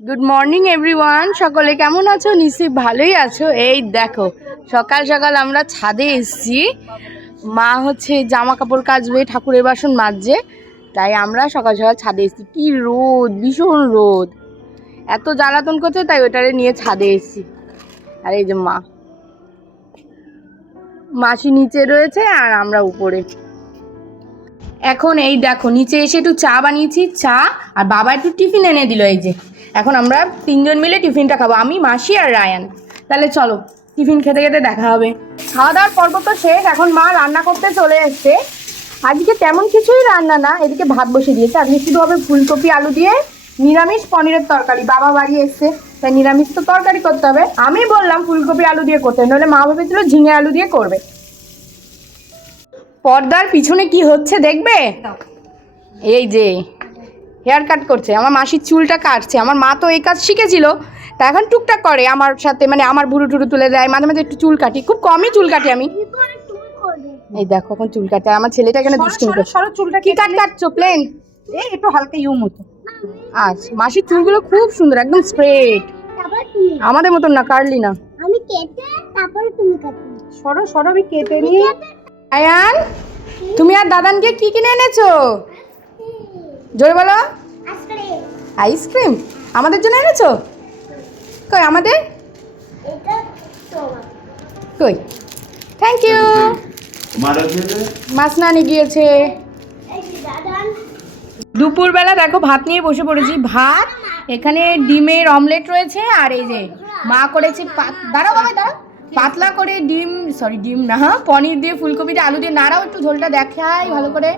Good morning everyone, সকলে কেমন আছো? নিশ্চয়ই ভালোই আছো। এই দেখো সকাল সকাল আমরা ছাদে এসেছি। মা হচ্ছে জামা কাপড় কাচবে, ঠাকুরের বাসন মাজছে, তাই আমরা সকাল সকাল ছাদে এসেছি। কি রোদ, ভীষণ রোদ, এত জ্বালাতন করছে, তাই ওটারে নিয়ে ছাদে এসেছি। আর এই যে মাসি নিচে রয়েছে আর আমরা উপরে। এখন এই দেখো নিচে এসে একটু চা বানিয়েছি, চা আর বাবা একটু টিফিন এনে দিল। এই যে এখন আমরা তিনজন মিলে টিফিনটা খাবো, আমি, মাসি আর রায়ান। তাহলে চলো টিফিন খেতে খেতে দেখা হবে। খাওয়া দাওয়ার পর্ব তো শেষ, এখন মা রান্না করতে চলে এসছে। আজকে তেমন কিছুই রান্না না, এদিকে ভাত বসে দিয়েছে। আজকে শুধু হবে ফুলকপি আলু দিয়ে নিরামিষ পনিরের তরকারি। বাবা বাড়ি এসছে, তাই নিরামিষ তো তরকারি করতে হবে। আমি বললাম ফুলকপি আলু দিয়ে করতে, নইলে মা ভেবেছিল ঝিঙে আলু দিয়ে করবে। পর্দার পিছনে কি হচ্ছে দেখবে? এই যে হেয়ার কাট করছে, আমার মাসির চুলটা কাটছে। আমার মা তো এই কাজ শিখেছিল, তা এখন টুকটাক করে আমার সাথে, মানে আমার ভুরু টুরু তুলে দেয়, মাঝে মাঝে একটু চুল কাটি, খুব কমই চুল কাটি আমি। এই দেখো এখন চুল কাটে আমার ছেলেটা, এখানে দুষ্টুমি করছে। চুলটা কি কাটছো? প্লেন, এই একটু হালকা ইউ মতো। আচ্ছা, মাসির চুলগুলো খুব সুন্দর, একদম স্ট্রেট, আমাদের মতন না, কার্লি না। আমি কেটে তারপরে তুমি কাটবে। সরো সরো, আমি কেটে নিই। আয়ান, তুমি আর দাদানকে কি কিনে এনেছো? জোরে বলো। আইসক্রিম। আইসক্রিম আমাদের জন্য এনেছো? কই আমাদের? এটা তোমার। কই? Thank you. মাছ না নিয়ে গিয়েছে। এই যে দাদান। দুপুরবেলা দেখো ভাত নিয়ে বসে পড়েছি। ভাত, এখানে ডিমের অমলেট রয়েছে, আর এই যে মা করেছে দাঁড়াও বাবা দাঁড়াও, পাতলা করে ডিম না, পনির দিয়ে ফুলকপি দিয়ে আলু দিয়ে। নাড়াও একটু, ঝোলটা দেখাই ভালো করে।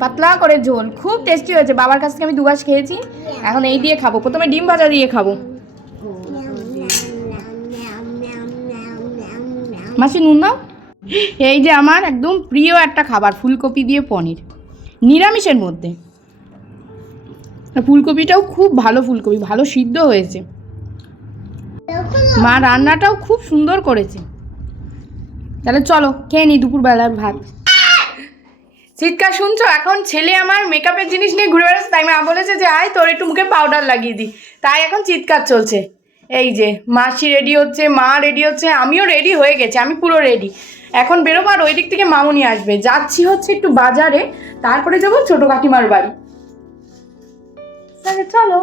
পাতলা করে ঝোল, খুব টেস্টি হয়েছে। বাবার কাছ থেকে আমি 2 গাছ খেয়েছি, এখন এই দিয়ে খাবো। প্রথমে ডিম ভাজা দিয়ে খাবো। মাসি নুন দাও। এই যে আমার একদম প্রিয় একটা খাবার, ফুলকপি দিয়ে পনির, নিরামিষের মধ্যে। ফুলকপিটাও খুব ভালো, ফুলকপি ভালো সিদ্ধ হয়েছে। মা রান্নাটাও খুব সুন্দর করেছে। তাহলে চলো খেয়ে নি দুপুরবেলার ভাত। চিৎকার শুনছো? এখন ছেলে আমার মেকআপের জিনিস নিয়ে ঘুরে বেড়াচ্ছে, তাই মা বলেছে যে আয় তোর একটু মুখে পাউডার লাগিয়ে দিই, তাই এখন চিৎকার চলছে। এই যে মাসি রেডি হচ্ছে, মা রেডি হচ্ছে, আমিও রেডি হয়ে গেছি, আমি পুরো রেডি। এখন বেরোবো, আর ওই দিক থেকে মামুনি আসবে। যাচ্ছি হচ্ছে একটু বাজারে, তারপরে যাবো ছোট কাকিমার বাড়ি। তাহলে চলো।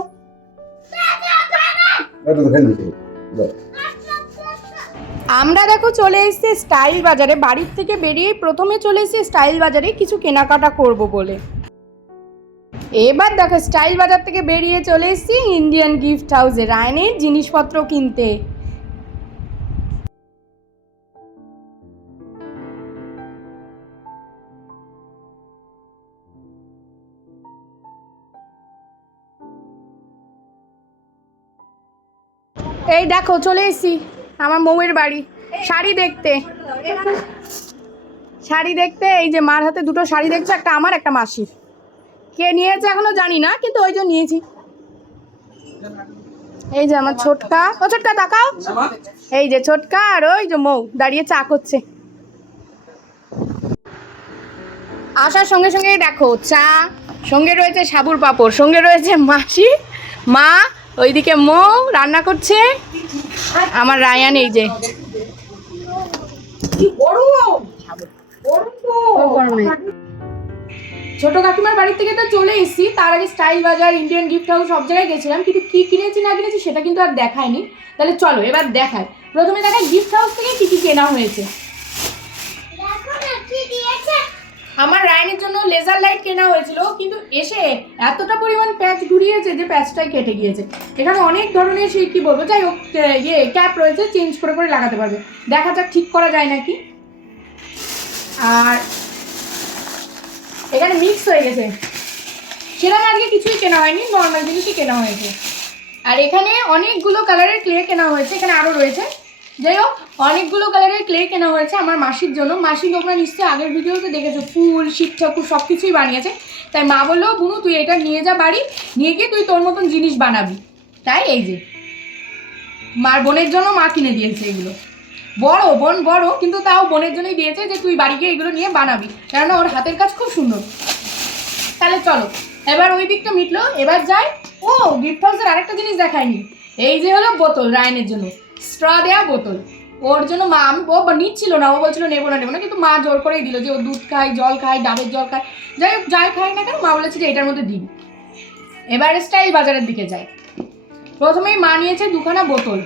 আমরা দেখো চলে এসেছি স্টাইল বাজারে। বাড়ির থেকে বেরিয়ে প্রথমে চলে এসেছি স্টাইল বাজারে কিছু কেনাকাটা করব বলে। এবার দেখো স্টাইল বাজার থেকে বেরিয়ে চলে এসেছি ইন্ডিয়ান গিফট হাউসে রায়নের জিনিসপত্র কিনতে। এই দেখো চলে এসেছি আমার মৌয়ের বাড়ি শাড়ি দেখতে। এই যে মার হাতে 2টো শাড়ি দেখছো, একটা আমার একটা মাসির। কে নিয়েছে এখনো জানি না, কিন্তু ওই জন্য নিয়েছি। এই যে আমার ছোটকা, ও ছোটকা তাকাও, এই যে ছোটকা আর ওই যে মৌ দাঁড়িয়ে চা করছে। আসার সঙ্গে সঙ্গে দেখো চা, সঙ্গে রয়েছে সাবুর পাঁপড়, সঙ্গে রয়েছে মাসি, মা, ওইদিকে মৌ রান্না করছে, আমার রায়ান এই যে। ছোট কাকিমার বাড়ি থেকে তো চলে এসেছি, তার আগে স্টাইল বাজার, ইন্ডিয়ান গিফট হাউস সব জায়গায় গেছিলাম, কিন্তু কি কিনেছি না কিনেছি সেটা কিন্তু আর দেখায়নি। তাহলে চলো এবার দেখাই। প্রথমে দেখাই গিফট হাউস থেকে কি কি কেনা হয়েছে। দেখো না কি দিয়েছে। আমার রায়নের জন্য লেজার লাইট কেনা হয়েছিল, কিন্তু এসে এতটা পরিমাণ প্যাচ ঘুরিয়েছে যে প্যাচটাই কেটে গিয়েছে। এখানে অনেক ধরনের সেই কি বলবো, যাই হোক ক্যাপ রয়েছে, চেঞ্জ করে করে লাগাতে পারবে। দেখা যাক ঠিক করা যায় নাকি। আর এখানে মিক্স হয়ে গেছে, সেরকম আজকে কিছুই কেনা হয়নি, নর্মাল জিনিসই কেনা হয়েছে। আর এখানে অনেকগুলো কালারের ক্লে কেনা হয়েছে, এখানে আরও রয়েছে। যাই হোক অনেকগুলো কালারের ক্লে কেনা হয়েছে আমার মাসির জন্য। মাসি তোমরা নিশ্চয়ই আগের ভিডিওতে দেখেছো, ফুল, শিব ঠাকুর সব কিছুই বানিয়েছে। তাই মা বললো বুনু তুই এটা নিয়ে যা বাড়ি, নিয়ে গিয়ে তুই তোর মতন জিনিস বানাবি। তাই এই যে মার বোনের জন্য মা কিনে দিয়েছে এগুলো। বোন বড়, কিন্তু তাও বোনের জন্যই দিয়েছে যে তুই বাড়ি গিয়ে এগুলো নিয়ে বানাবি, কেননা ওর হাতের কাজ খুব সুন্দর। তাহলে চলো এবার ওই দিকটা মিটলো, এবার যাই। ও গিফট হাউসের আরেকটা জিনিস দেখায়নি, এই যে হলো বোতল, রায়নের জন্য স্ট্র দেওয়া বোতল। ওর জন্য মা, আমি ও নিচ্ছিল না, ও বলছিল নেবো না, কিন্তু মা জোর করেই দিল যে ও দুধ খায়, জল খায়, ডাবের জল খায়, যাই হোক যাই খায় না কেন, মা বলেছে যে এটার মধ্যে দিন। এবার স্টাইল বাজারের দিকে যাই। প্রথমেই মা নিয়েছে দুখানা বোতল।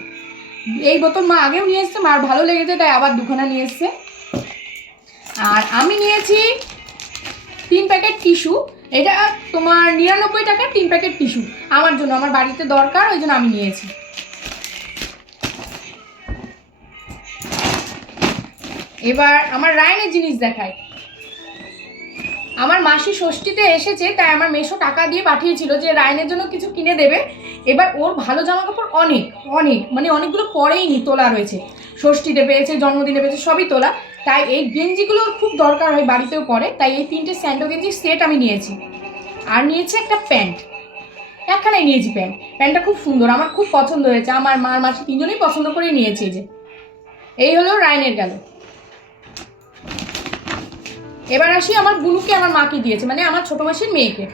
এই বোতল মা আগেও নিয়ে এসছে, মার ভালো লেগেছে তাই আবার দুখানা নিয়ে এসছে। আর আমি নিয়েছি 3 প্যাকেট টিস্যু। এটা তোমার 99 টাকার 3 প্যাকেট টিস্যু আমার জন্য, আমার বাড়িতে দরকার, ওই জন্য আমি নিয়েছি। এবার আমার রায়নের জিনিস দেখায়। আমার মাসি ষষ্ঠীতে এসেছে, তাই আমার মেশো টাকা দিয়ে পাঠিয়েছিল যে রায়নের জন্য কিছু কিনে দেবে। এবার ওর ভালো জামা কাপড় অনেক অনেক, মানে অনেকগুলো পরেইনি, তোলা রয়েছে, ষষ্ঠীতে পেয়েছে, জন্মদিনে পেয়েছে, সবই তোলা। তাই এই গেঞ্জিগুলো ওর খুব দরকার হয়, বাড়িতেও পরে, তাই এই 3টে স্যান্ডো গেঞ্জির সেট আমি নিয়েছি। আর নিয়েছি একটা প্যান্ট, একখানাই নিয়েছি প্যান্ট। প্যান্টটা খুব সুন্দর, আমার খুব পছন্দ হয়েছে, আমার মার মাসি তিনজনেই পছন্দ করেই নিয়েছে। যে এই হলো রায়নের গেল। এবার আসি আমার বুনুকে আমার মাকে দিয়েছে, মানে আমার ছোট মাসির মেয়েকে।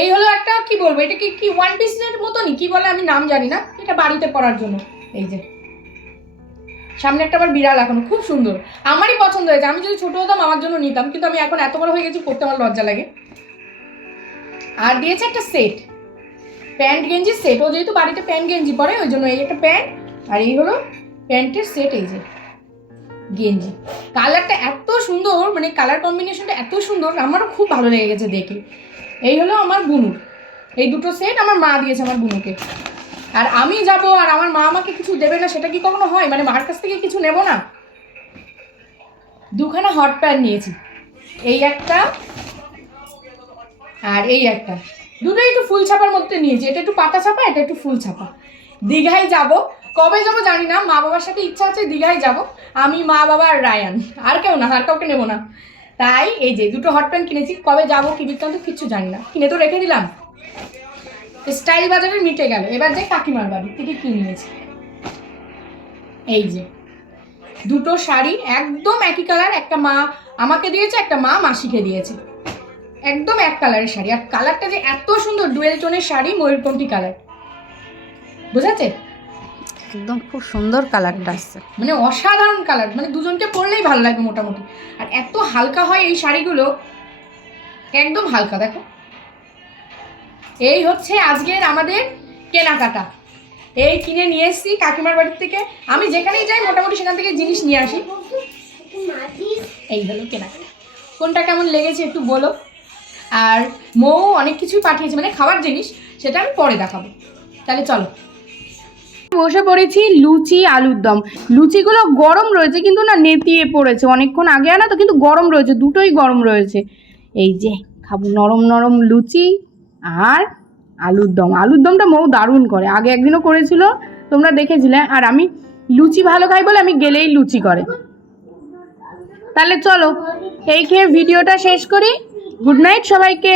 এই হলো একটা, কি বলবো, এটা কি ওয়ান পিসের মতনই, কি বলে আমি নাম জানি না, এটা বাড়িতে পরার জন্য। এই যে সামনে একটা আবার বিড়াল, এখনো খুব সুন্দর, আমারই পছন্দ হয়েছে। আমি যদি ছোট হতাম আমার জন্য নিতাম, কিন্তু আমি এখন এত বড় হয়ে গেছি, পড়তে আমার লজ্জা লাগে। আর দিয়েছে একটা সেট, প্যান্ট গেঞ্জির সেট। ও যেহেতু বাড়িতে প্যান্ট গেঞ্জি পরে, ওই জন্য এই একটা প্যান্ট, আর এই হলো প্যান্টের সেট। এই যে গেঞ্জি, কালারটা এত সুন্দর, মানে কালার কম্বিনেশনটা এত সুন্দর, আমারও খুব ভালো লেগে গেছে দেখে। এই হলো আমার বুনুর এই দুটো সেট, আমার মা দিয়েছে আমার বুনুকে। আর আমি যাব আর আমার মা আমাকে কিছু দেবে না, সেটা কি কখনো হয়? মানে মার কাছ থেকে কিছু নেব না? দুখানা হট প্যান্ট নিয়েছি, এই একটা আর এই একটা, দুটোই একটু ফুল ছাপার মধ্যে নিয়েছি। এটা একটু পাতা ছাপা, এটা একটু ফুল ছাপা। দীঘায় যাব, কবে যাব জানি না, মা বাবার সাথে ইচ্ছা আছে দীঘায় যাব, আমি, মা, বাবা আর রায়ান, আর কেউ না, আর কাউকে নেবো না। তাই এই যে দুটো হট প্যান্ট কিনেছি, কবে যাবো কি বৃত্তান্ত কিচ্ছু জানি না, কিনে তো রেখে দিলাম। স্টাইল বাজারের মিটে গেল। এবার যাই কাকিমার বাড়ি থেকে কি নিয়েছি। এই যে দুটো শাড়ি, একদম একই কালার, একটা মা আমাকে দিয়েছে, একটা মা মাসিকে দিয়েছে, একদম এক কালারের শাড়ি। আর কালারটা যে এত সুন্দর, ডুয়েল টোনের শাড়ি, ময়ূরকণ্ঠী কালার, বোঝাচ্ছে? একদম খুব সুন্দর কালারটা আসছে, মানে অসাধারণ কালার, মানে দুজনকে পরলেই ভালো লাগবে মোটামুটি। আর এত হালকা হয় এই শাড়িগুলো, একদম হালকা। দেখো, এই হচ্ছে আজকের আমাদের কেনাকাটা। এই কিনে নিয়ে এসেছি কাকিমার বাড়ির থেকে। আমি যেখানেই যাই মোটামুটি সেখান থেকে জিনিস নিয়ে আসি। এই হলো কেনাকাটা। কোনটা কেমন লেগেছে একটু বলো। আর মৌ অনেক কিছুই পাঠিয়েছে, মানে খাবার জিনিস, সেটা আমি পরে দেখাবো। তাহলে চলো, বসে পড়েছি লুচি আলুর দম। লুচিগুলো গরম রয়েছে, কিন্তু না নেতিয়ে পড়েছে, অনেকক্ষণ আগে আনা তো, কিন্তু গরম রয়েছে, দুটোই গরম রয়েছে। এই যে খাবো নরম নরম লুচি আর আলুর দম। আলুর দমটা মৌ দারুণ করে, আগে একদিনও করেছিল, তোমরা দেখেছিলে। আর আমি লুচি ভালো খাই বলে আমি গেলেই লুচি করে। তাহলে চলো এই খেয়ে ভিডিওটা শেষ করি। গুড নাইট সবাইকে।